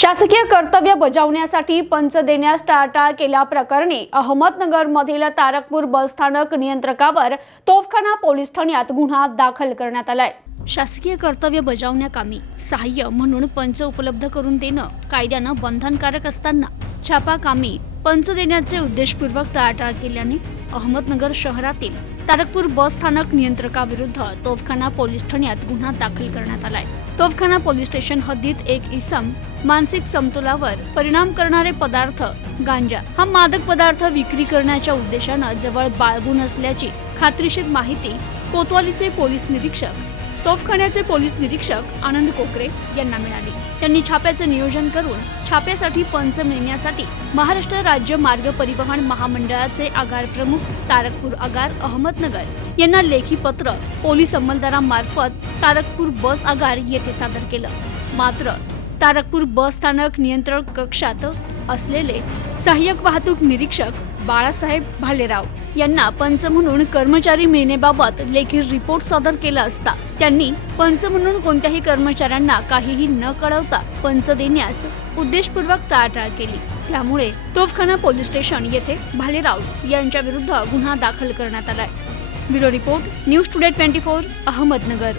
शासकीय कर्तव्य बजावण्यासाठी पंच देण्यास टाळाटाळ केल्याप्रकरणी अहमदनगरमधील तारकपूर बसस्थानक नियंत्रकावर तोफखाना पोलीस ठाण्यात गुन्हा दाखल करण्यात आलाय. शासकीय कर्तव्य बजावण्याकामी सहाय्य म्हणून पंच उपलब्ध करून देणं कायद्यानं बंधनकारक असताना छापा कामी पंच देण्याचे उद्देशपूर्वक टाळाटाळ केल्याने अहमदनगर शहरातील तारकपूर बस स्थानक नियंत्रकाविरुद्ध तोफखाना पोलीस ठाण्यात गुन्हा दाखल करण्यात आलाय. तोफखाना पोलीस स्टेशन हद्दीत एक इसम मानसिक समतोलावर परिणाम करणारे पदार्थ गांजा हा मादक पदार्थ विक्री करण्याच्या उद्देशानं जवळ बाळगून असल्याची खात्रीशीर माहिती कोतवालीचे पोलीस निरीक्षक तोफखान्याचे पोलीस निरीक्षक आनंद कोकरे यांना मिळाली. त्यांनी छाप्याचं नियोजन करून छाप्यासाठी पंच मिळण्यासाठी महाराष्ट्र राज्य मार्ग परिवहन महामंडळाचे आगार प्रमुख तारकपूर आगार अहमदनगर यांना लेखी पत्र पोलीस अंमलदारामार्फत तारकपूर बस आगार येथे सादर केलं. मात्र तारकपूर बस स्थानक नियंत्रण कक्षात असलेले सहाय्यक वाहतूक निरीक्षक बाळासाहेब भालेराव यांना पंच म्हणून कर्मचारी मेनेबाबत लेखी रिपोर्ट सादर केला असता त्यांनी पंच म्हणून कोणत्याही कर्मचाऱ्यांना काहीही न कळवता पंच देण्यास उद्देशपूर्वक टाळाटाळ केली. त्यामुळे तोफखाना पोलीस स्टेशन येथे भालेराव यांच्या विरुद्ध गुन्हा दाखल करण्यात आलाय. Bureau report news today twenty four Ahmednagar.